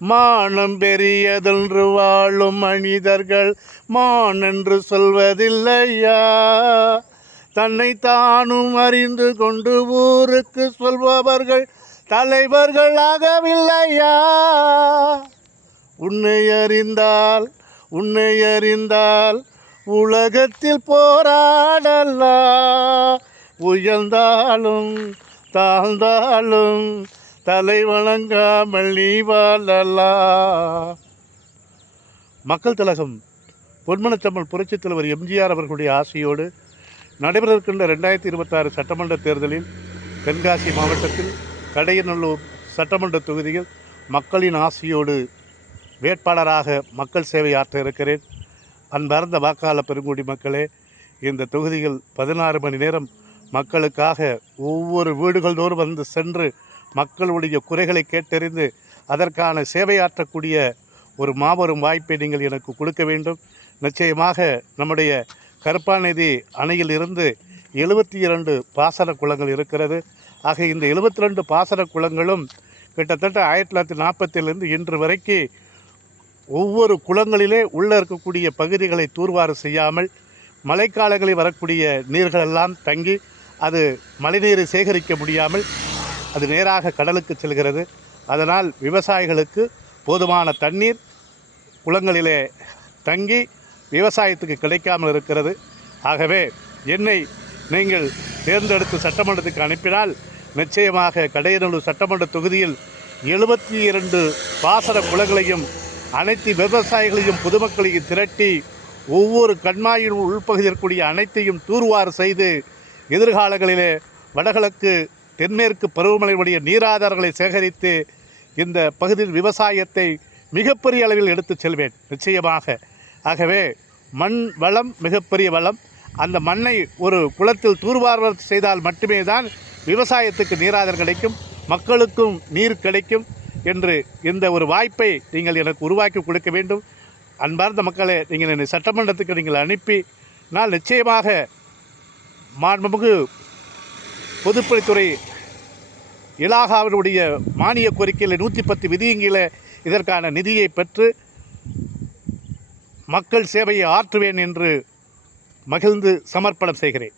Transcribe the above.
மானம் பெரியதென்று வாழும் மனிதர்கள் மான் என்று சொல்வதில்லையா? தன்னை தானும் அறிந்து கொண்டு ஊருக்கு சொல்பவர்கள் தலைவர்களாகவில்லையா? உன்னை அறிந்தால் உலகத்தில் போராடலாம். உயர்ந்தாலும் தாழ்ந்தாலும் தலை வணங்காமல் நீ வாழலாம். மக்கள் திலகம் பொன்மனச்செம்மல் புரட்சித் தலைவர் எம்ஜிஆர் அவர்களுடைய ஆசையோடு நடைபெற இருக்கின்ற 2026 சட்டமன்ற தேர்தலில் தென்காசி மாவட்டத்தில் கடையநல்லூர் சட்டமன்ற தொகுதியில் மக்களின் ஆசையோடு வேட்பாளராக மக்கள் சேவை ஆற்ற இருக்கிறேன். அன்பார்ந்த வாக்காளர் பெருங்குடி மக்களே, இந்த தொகுதியில் 16 மணி நேரம் மக்களுக்காக ஒவ்வொரு வீடுகள் தோறும் வந்து சென்று மக்களுடைய குறைகளை கேட்டறிந்து அதற்கான சேவையாற்றக்கூடிய ஒரு மாபெரும் வாய்ப்பை நீங்கள் எனக்கு கொடுக்க வேண்டும். நிச்சயமாக நம்முடைய கருப்பாநதி அணையில் இருந்து 72 பாசன குளங்கள் இருக்கிறது. ஆக இந்த 72 பாசன குளங்களும் கிட்டத்தட்ட 1940 இன்று வரைக்கும் ஒவ்வொரு குளங்களிலே உள்ளே இருக்கக்கூடிய பகுதிகளை தூர்வாறு செய்யாமல் மழைக்காலங்களில் வரக்கூடிய நீர்களெல்லாம் தங்கி அது மழைநீரை சேகரிக்க முடியாமல் அது நேராக கடலுக்கு செல்கிறது. அதனால் விவசாயிகளுக்கு போதுமான தண்ணீர் குளங்களிலே தங்கி விவசாயத்துக்கு கிடைக்காமல் இருக்கிறது. ஆகவே என்னை நீங்கள் தேர்ந்தெடுத்து சட்டமன்றத்துக்கு அனுப்பினால் நிச்சயமாக கடையநல்லூர் சட்டமன்ற தொகுதியில் 72 பாசன குளங்களையும் அனைத்து விவசாயிகளையும் பொதுமக்களையும் திரட்டி ஒவ்வொரு கண்மாயின் உள்பகுதியில் இருக்கக்கூடிய அனைத்தையும் தூர்வாறு செய்து எதிர்காலங்களிலே வடகிழக்கு தென்மேற்கு பருவமழையுடைய நீராதாரங்களை சேகரித்து இந்த பகுதியில் விவசாயத்தை மிகப்பெரிய அளவில் எடுத்து செல்வேன் நிச்சயமாக. ஆகவே மண் வளம் மிகப்பெரிய வளம். அந்த மண்ணை ஒரு குளத்தில் தூர்வார செய்தால் மட்டுமே தான் விவசாயத்துக்கு நீராதாரம் கிடைக்கும், மக்களுக்கும் நீர் கிடைக்கும் என்று இந்த ஒரு வாய்ப்பை நீங்கள் எனக்கு உருவாக்கி கொடுக்க வேண்டும். அன்பார்ந்த மக்களே, நீங்கள் என்னை சட்டமன்றத்துக்கு நீங்கள் அனுப்பி நான் நிச்சயமாக மாண்புமிகு பொதுப்பணித்துறை இலாகாவினுடைய மானிய கோரிக்கையில் 110 விதியங்கில இதற்கான நிதியை பெற்று மக்கள் சேவையை ஆற்றுவேன் என்று மகிழ்ந்து சமர்ப்பணம் செய்கிறேன்.